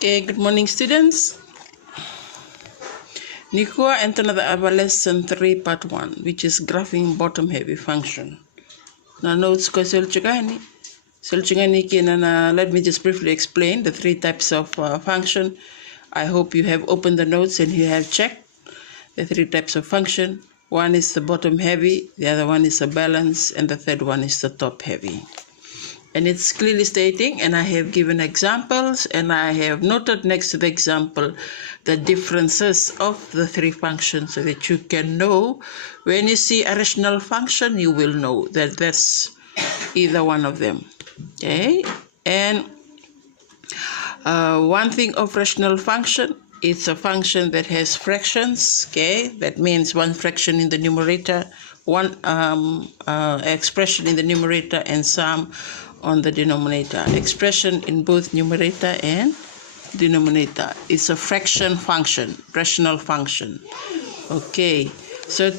Okay, good morning, students. Nikua and another lesson 3 part 1, which is graphing bottom heavy function. Now notes ko selchigani kinana. Let me just briefly explain the 3 types of function. I hope you have opened the notes and you have checked the 3 types of function. One is the bottom heavy, the other one is the balance, and the third one is the top heavy. And it's clearly stating, and I have given examples, and I have noted next to the example the differences of the 3 functions so that you can know when you see a rational function, you will know that that's either one of them. Okay? And one thing of rational function, it's a function that has fractions. Okay? That means one fraction in the numerator, one expression in the numerator, and some on the denominator. Expression in both numerator and denominator. It's a fraction function, rational function. Okay, so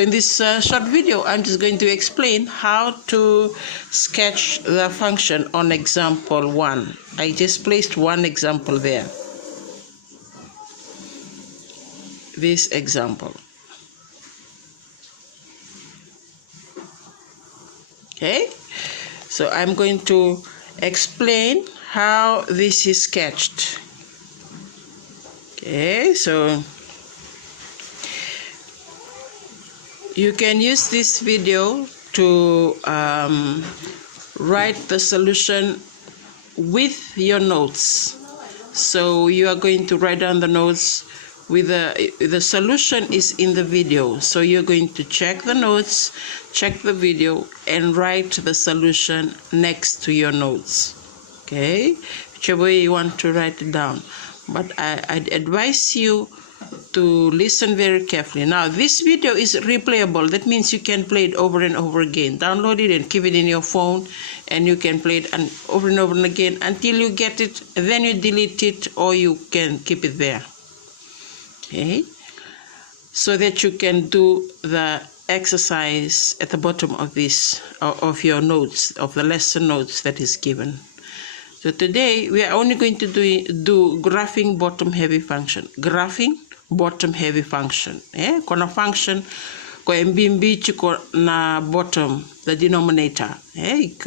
in this short video, I'm just going to explain how to sketch the function on example 1. I just placed one example there. This example. Okay. So I'm going to explain how this is sketched. Okay, so you can use this video to write the solution with your notes. So you are going to write down the notes with the solution is in the video. So you're going to check the notes, check the video, and write the solution next to your notes. Okay, whichever way you want to write it down. But I'd advise you to listen very carefully. Now, this video is replayable. That means you can play it over and over again. Download it and keep it in your phone, and you can play it over and over again until you get it. Then you delete it, or you can keep it there. Okay, so that you can do the exercise at the bottom of this of your notes, of the lesson notes that is given. So today we are only going to do graphing bottom heavy function. Graphing bottom heavy function. Kona function ko mbimbi chiko na bottom, the denominator.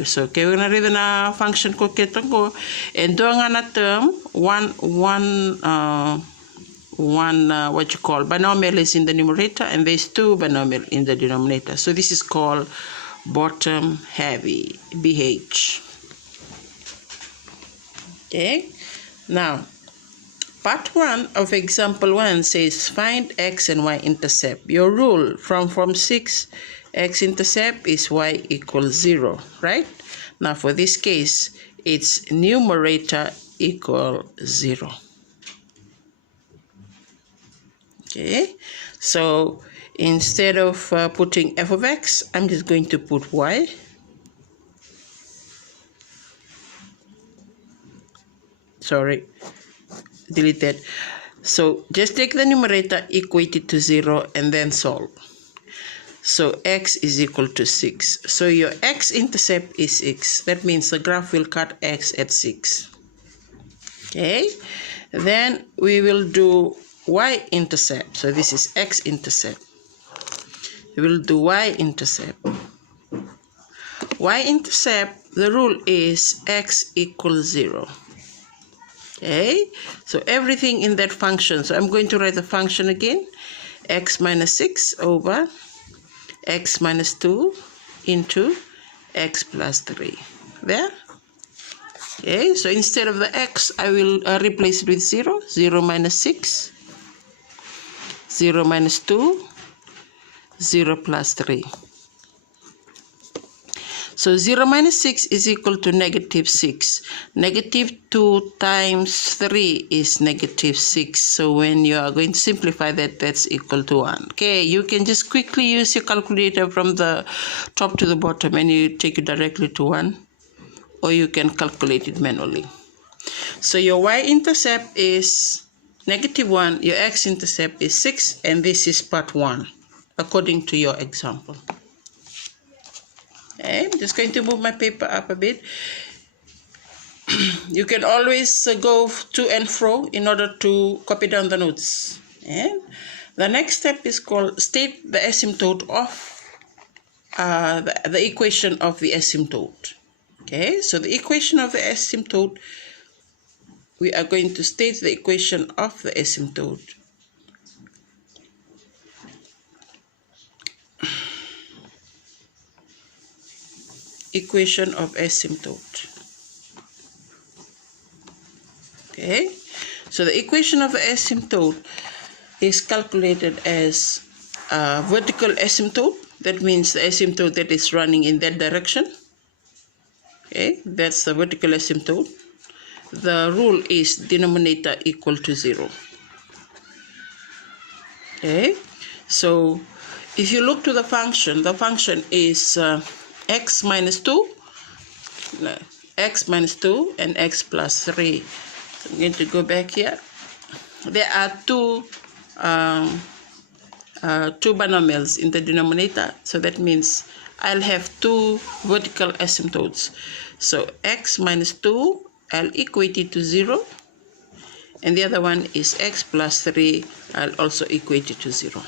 So we're gonna read na function ko ketongo and doing a term one what you call binomial is in the numerator, and there's 2 binomial in the denominator. So this is called bottom heavy, BH. Okay, now part 1 of example 1 says find x and y intercept. Your rule from form 6, x intercept is y equals 0, right? Now for this case, it's numerator equal 0. Okay, so instead of putting f of x, I'm just going to put y. Sorry, delete that. So just take the numerator, equate it to 0, and then solve. So x is equal to 6. So your x-intercept is 6. That means the graph will cut x at 6. Okay, then we will do y-intercept. So this is x-intercept. We will do y-intercept. Y-intercept, the rule is x equals 0. Okay, so everything in that function. So I'm going to write the function again. X minus 6 over x minus 2 into x plus 3. There. Okay, so instead of the x, I will replace it with 0. 0 minus 6. 0 minus 2, 0 plus 3. So 0 minus 6 is equal to negative 6. Negative 2 times 3 is negative 6. So when you are going to simplify that, that's equal to 1. Okay, you can just quickly use your calculator from the top to the bottom and you take it directly to 1. Or you can calculate it manually. So your y-intercept is negative 1, your x-intercept is 6, and this is part 1, according to your example. Okay, I'm just going to move my paper up a bit. you can always go to and fro in order to copy down the notes. And the next step is called state the asymptote of the equation of the asymptote. Okay, so the equation of the asymptote, we are going to state the equation of the asymptote. Equation of asymptote. Okay, so the equation of the asymptote is calculated as vertical asymptote. That means the asymptote that is running in that direction. Okay, that's the vertical asymptote. The rule is denominator equal to 0. Okay, so if you look to the function is x minus 2, and x plus 3. So I'm going to go back here. There are two binomials in the denominator, so that means I'll have two vertical asymptotes. So x minus 2, I'll equate it to 0, and the other one is x plus 3, I'll also equate it to 0.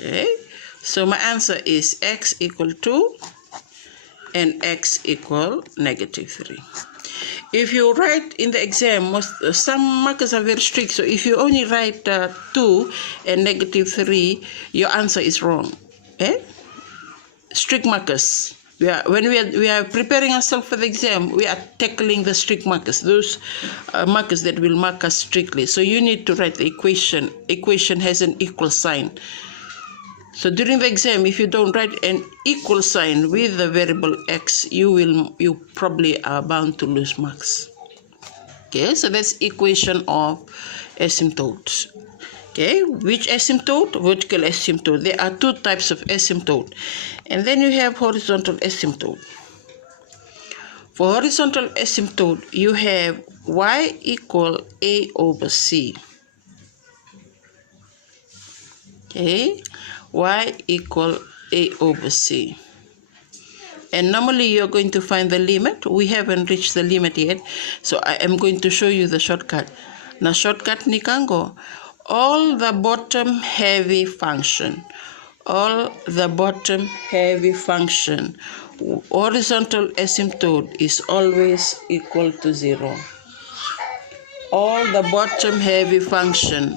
Okay, so my answer is x equal 2 and x equal -3. If you write in the exam, some markers are very strict, so if you only write 2 and -3, your answer is wrong. Okay? Strict markers. When we are preparing ourselves for the exam, we are tackling the strict markers, those markers that will mark us strictly. So you need to write the equation. Equation has an equal sign. So during the exam, if you don't write an equal sign with the variable x, you probably are bound to lose marks. Okay, so that's equation of asymptotes. Okay, which asymptote? Vertical asymptote. There are two types of asymptote. And then you have horizontal asymptote. For horizontal asymptote, you have y equal a over c. Okay, y equal a over c. And normally you're going to find the limit. We haven't reached the limit yet, so I am going to show you the shortcut. Now shortcut ni kango, all the bottom heavy function, horizontal asymptote is always equal to 0. All the bottom heavy function